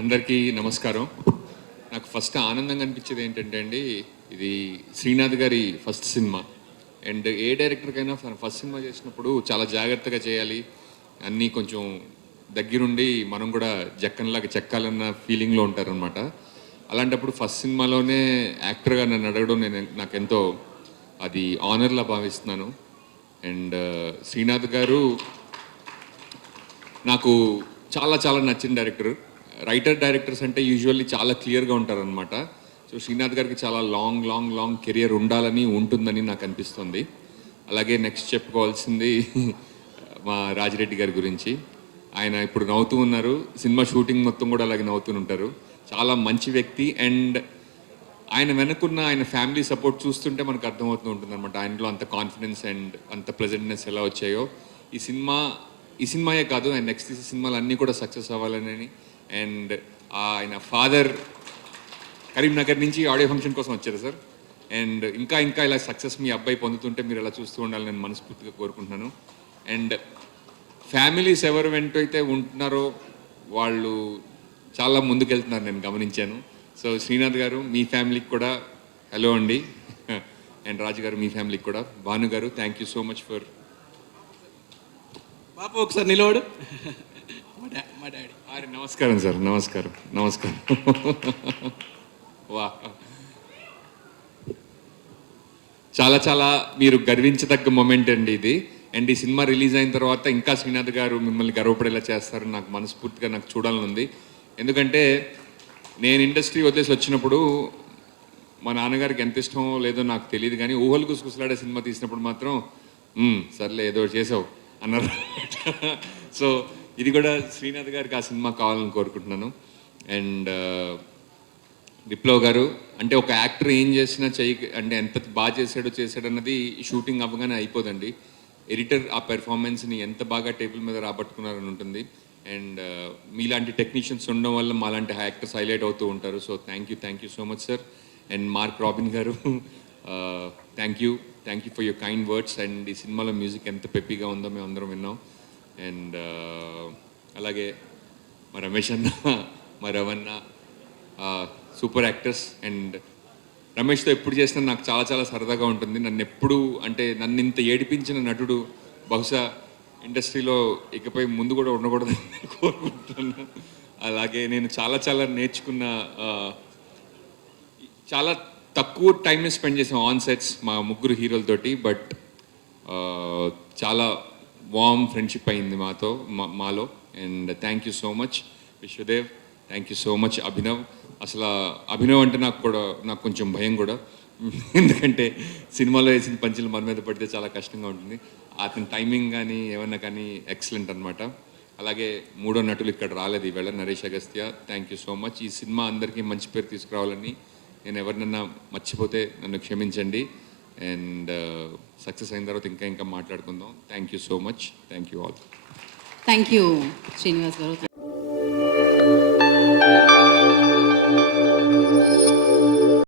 అందరికీ నమస్కారం. నాకు ఫస్ట్ ఆనందంగా అనిపించేది ఏంటంటే అండి, ఇది శ్రీనాథ్ గారి ఫస్ట్ సినిమా. అండ్ ఏ డైరెక్టర్కైనా ఫస్ట్ సినిమా చేసినప్పుడు చాలా జాగ్రత్తగా చేయాలి, అన్నీ కొంచెం దగ్గరుండి మనం కూడా జక్కన్లాగా చెక్కాలన్న ఫీలింగ్లో ఉంటారనమాట. అలాంటప్పుడు ఫస్ట్ సినిమాలోనే యాక్టర్గా నన్ను అడగడం నాకెంతో అది ఆనర్లా భావిస్తున్నాను. అండ్ శ్రీనాథ్ గారు నాకు చాలా చాలా నచ్చిన డైరెక్టర్. డైరెక్టర్స్ అంటే యూజువల్లీ చాలా క్లియర్గా ఉంటారనమాట. సో శ్రీనాథ్ గారికి చాలా లాంగ్ లాంగ్ లాంగ్ కెరియర్ ఉండాలని ఉంటుందని నాకు అనిపిస్తుంది. అలాగే నెక్స్ట్ చెప్పుకోవాల్సింది మా రాజిరెడ్డి గారి గురించి. ఆయన ఇప్పుడు నవ్వుతూ ఉన్నారు, సినిమా షూటింగ్ మొత్తం కూడా అలాగే నవ్వుతూ ఉంటారు. చాలా మంచి వ్యక్తి. అండ్ ఆయన వెనుకున్న ఆయన ఫ్యామిలీ సపోర్ట్ చూస్తుంటే మనకు అర్థమవుతూ ఉంటుంది అనమాట, ఆయనలో అంత కాన్ఫిడెన్స్ అండ్ అంత ప్రెజెంట్నెస్ ఎలా వచ్చాయో. ఈ సినిమాయే కాదు, ఆయన నెక్స్ట్ తీసే సినిమాలు అన్నీ కూడా సక్సెస్ అవ్వాలని. అండ్ ఆయన ఫాదర్ కరీంనగర్ నుంచి ఆడియో ఫంక్షన్ కోసం వచ్చారు సార్. అండ్ ఇంకా ఇంకా ఇలా సక్సెస్ మీ అబ్బాయి పొందుతుంటే మీరు ఇలా చూస్తూ ఉండాలని నేను మనస్ఫూర్తిగా కోరుకుంటున్నాను. అండ్ ఫ్యామిలీస్ ఎవరు వెంట అయితే ఉంటున్నారో వాళ్ళు చాలా ముందుకెళ్తున్నారు నేను గమనించాను. సో శ్రీనాథ్ గారు మీ ఫ్యామిలీకి కూడా హలో అండి. అండ్ రాజు గారు మీ ఫ్యామిలీకి కూడా. భాను గారు thank you so much for. బాబు ఒకసారి నిలవడు. మా డాడీ. అరే నమస్కారం సార్, నమస్కారం నమస్కారం. వా చాలా చాలా మీరు గర్వించదగ్గ మూమెంట్ అండి ఇది. అండ్ ఈ సినిమా రిలీజ్ అయిన తర్వాత ఇంకా శ్రీనాథ్ గారు మిమ్మల్ని గర్వపడేలా చేస్తారని నాకు మనస్ఫూర్తిగా నాకు చూడాలని ఉంది. ఎందుకంటే నేను ఇండస్ట్రీ వదిలేసి వచ్చినప్పుడు మా నాన్నగారికి ఎంత ఇష్టమో లేదో నాకు తెలియదు, కానీ ఊహలు గుసగుసలాడే సినిమా తీసినప్పుడు మాత్రం సర్లే ఏదో చేసావు అన్నారు. సో ఇది కూడా శ్రీనాథ్ గారికి ఆ సినిమా కావాలని కోరుకుంటున్నాను. అండ్ విప్లవ్ గారు అంటే ఒక యాక్టర్ ఏం చేసినా అంటే ఎంత బాగా చేశాడు అన్నది షూటింగ్ అవ్వగానే అయిపోదండి. ఎడిటర్ ఆ పెర్ఫార్మెన్స్ని ఎంత బాగా టేబుల్ మీద రాబట్టుకున్నారని ఉంటుంది. అండ్ మీలాంటి టెక్నీషియన్స్ ఉండడం వల్ల మాలాంటి యాక్టర్స్ హైలైట్ అవుతూ ఉంటారు. So thank you so much sir. And Mark Robin గారు thank you for your kind words. And ఈ సినిమాలో మ్యూజిక్ ఎంత పెప్పీగా ఉందో మేము అందరం విన్నాం. అండ్ అలాగే మా రమేష్ అన్న, మా రవణ సూపర్ యాక్టర్స్. అండ్ రమేష్తో ఎప్పుడు చేసినా నాకు చాలా చాలా సరదాగా ఉంటుంది. నన్ను ఇంత ఏడిపించిన నటుడు బహుశా ఇండస్ట్రీలో ఇకపై ముందు కూడా ఉండకూడదని కోరుకుంటున్నాను. అలాగే నేను చాలా చాలా నేర్చుకున్న, చాలా తక్కువ టైంని స్పెండ్ చేసాం ఆన్ సెట్స్ మా ముగ్గురు హీరోలతోటి. బట్ చాలా వార్మ్ ఫ్రెండ్షిప్ అయింది మాలో. And thank you so much Vishwadev, thank you so much Abhinav. అసలు అభినవ్ అంటే నాకు కొంచెం భయం కూడా, ఎందుకంటే సినిమాలో వేసిన పంచులు మన మీద పడితే చాలా కష్టంగా ఉంటుంది. అతని టైమింగ్ కానీ ఏమన్నా కానీ ఎక్సలెంట్ అనమాట. అలాగే మూడో నటులు ఇక్కడ రాలేదు ఈవేళ, Naresh Agastya, thank you so much. ఈ సినిమా అందరికీ మంచి పేరు తీసుకురావాలని, నేను ఎవరినన్నా మర్చిపోతే నన్ను క్షమించండి. అండ్ సక్సెస్ అయిన తర్వాత ఇంకా మాట్లాడుకుందాం. Thank you so much. Thank you all. Thank you Srinivas గారు.